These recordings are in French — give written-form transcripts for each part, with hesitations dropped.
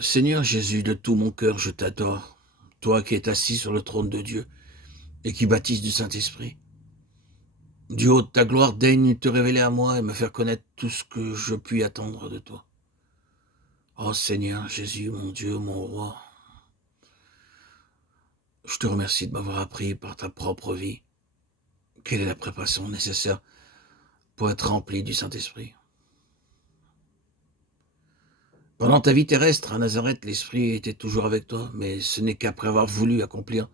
Seigneur Jésus, de tout mon cœur, je t'adore, toi qui es assis sur le trône de Dieu et qui baptise du Saint-Esprit. Du haut de ta gloire, daigne te révéler à moi et me faire connaître tout ce que je puis attendre de toi. Oh Seigneur Jésus, mon Dieu, mon roi, je te remercie de m'avoir appris par ta propre vie quelle est la préparation nécessaire pour être rempli du Saint-Esprit. Pendant ta vie terrestre à Nazareth, l'Esprit était toujours avec toi, mais ce n'est qu'après avoir voulu accomplir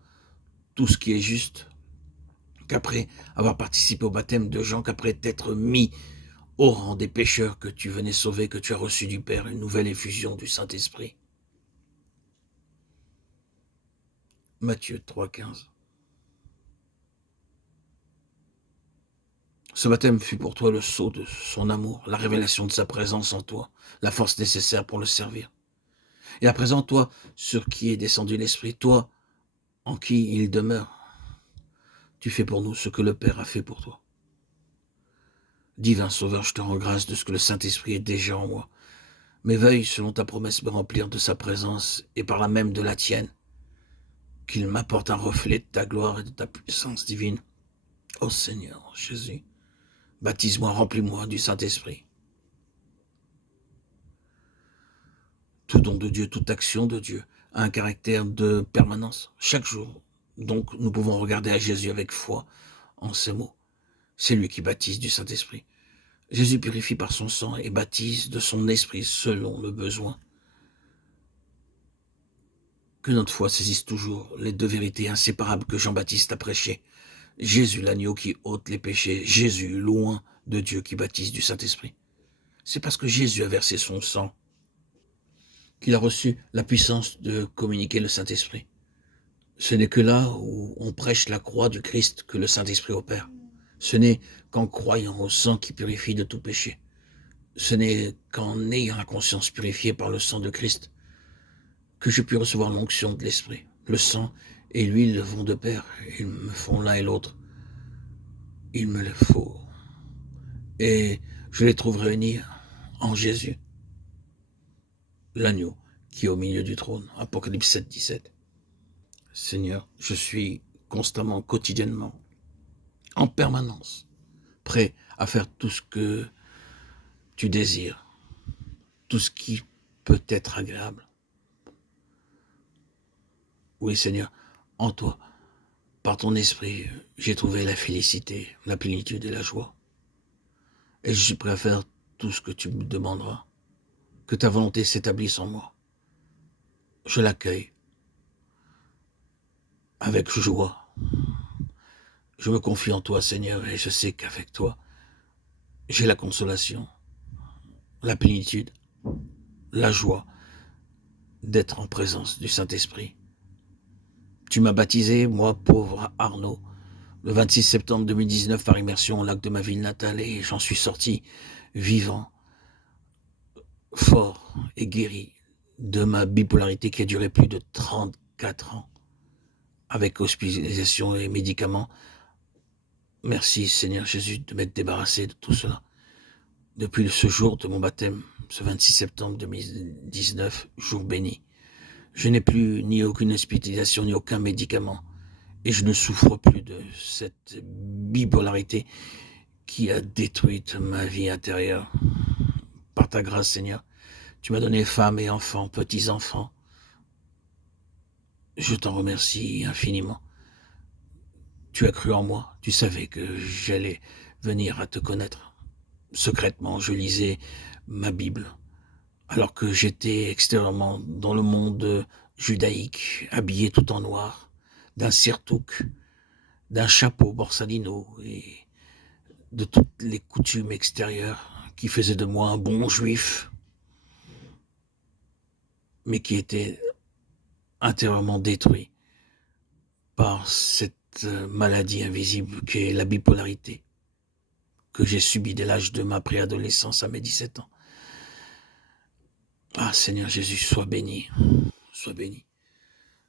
tout ce qui est juste, qu'après avoir participé au baptême de Jean, qu'après t'être mis au rang des pécheurs que tu venais sauver, que tu as reçu du Père une nouvelle effusion du Saint-Esprit. Matthieu 3,15. Ce baptême fut pour toi le sceau de son amour, la révélation de sa présence en toi, la force nécessaire pour le servir. Et à présent, toi, sur qui est descendu l'Esprit, toi, en qui il demeure, tu fais pour nous ce que le Père a fait pour toi. Divin Sauveur, je te rends grâce de ce que le Saint-Esprit est déjà en moi, mais veuille, selon ta promesse, me remplir de sa présence et par là même de la tienne, qu'il m'apporte un reflet de ta gloire et de ta puissance divine. Ô Seigneur Jésus, baptise-moi, remplis-moi du Saint-Esprit. Tout don de Dieu, toute action de Dieu a un caractère de permanence, chaque jour. Donc nous pouvons regarder à Jésus avec foi en ces mots. C'est lui qui baptise du Saint-Esprit. Jésus purifie par son sang et baptise de son esprit selon le besoin. Que notre foi saisisse toujours les deux vérités inséparables que Jean-Baptiste a prêchées. Jésus l'agneau qui ôte les péchés, Jésus loin de Dieu qui baptise du Saint-Esprit. C'est parce que Jésus a versé son sang qu'il a reçu la puissance de communiquer le Saint-Esprit. Ce n'est que là où on prêche la croix du Christ que le Saint-Esprit opère. Ce n'est qu'en croyant au sang qui purifie de tout péché. Ce n'est qu'en ayant la conscience purifiée par le sang de Christ que je puis recevoir l'onction de l'Esprit. Le sang et l'huile vont de pair, ils me font l'un et l'autre. Il me le faut. Et je les trouve réunis en Jésus, l'agneau qui est au milieu du trône. Apocalypse 7, 17. Seigneur, je suis constamment, quotidiennement, en permanence, prêt à faire tout ce que tu désires, tout ce qui peut être agréable. Oui, Seigneur, en toi, par ton esprit, j'ai trouvé la félicité, la plénitude et la joie. Et je suis prêt à faire tout ce que tu me demanderas. Que ta volonté s'établisse en moi. Je l'accueille avec joie. Je me confie en toi, Seigneur, et je sais qu'avec toi, j'ai la consolation, la plénitude, la joie d'être en présence du Saint-Esprit. Tu m'as baptisé, moi, pauvre Arnaud, le 26 septembre 2019 par immersion au lac de ma ville natale, et j'en suis sorti vivant, fort et guéri de ma bipolarité qui a duré plus de 34 ans, avec hospitalisation et médicaments. Merci Seigneur Jésus de m'être débarrassé de tout cela. Depuis ce jour de mon baptême, ce 26 septembre 2019, jour béni, je n'ai plus ni aucune hospitalisation ni aucun médicament et je ne souffre plus de cette bipolarité qui a détruit ma vie intérieure. Par ta grâce Seigneur, tu m'as donné femme et enfants, petits-enfants. Je t'en remercie infiniment. Tu as cru en moi, tu savais que j'allais venir à te connaître. Secrètement, je lisais ma Bible, alors que j'étais extérieurement dans le monde judaïque, habillé tout en noir, d'un surtouk, d'un chapeau borsalino et de toutes les coutumes extérieures qui faisaient de moi un bon juif, mais qui était intérieurement détruit par cette maladie invisible qu'est la bipolarité, que j'ai subie dès l'âge de ma préadolescence à mes 17 ans. Ah Seigneur Jésus, sois béni, sois béni.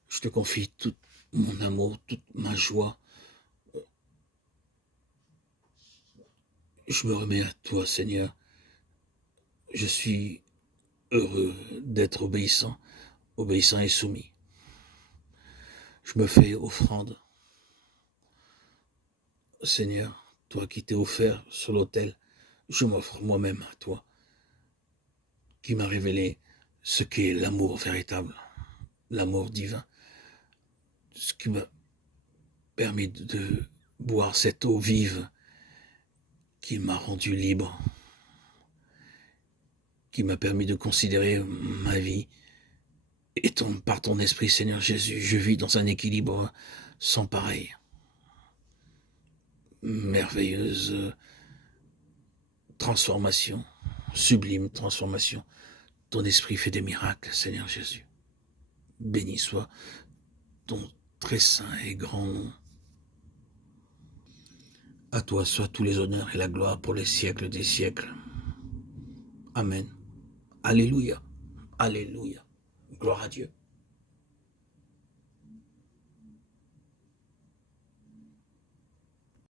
Je te confie tout mon amour, toute ma joie. Je me remets à toi, Seigneur. Je suis heureux d'être obéissant. obéissant et soumis. Je me fais offrande. Seigneur, toi qui t'es offert sur l'autel, je m'offre moi-même à toi, qui m'a révélé ce qu'est l'amour véritable, l'amour divin, ce qui m'a permis de boire cette eau vive qui m'a rendu libre, qui m'a permis de considérer ma vie. Et par ton esprit, Seigneur Jésus, je vis dans un équilibre sans pareil. Merveilleuse transformation, sublime transformation. Ton esprit fait des miracles, Seigneur Jésus. Béni soit ton très saint et grand nom. À toi soient tous les honneurs et la gloire pour les siècles des siècles. Amen. Alléluia. Alléluia. Gloire à Dieu.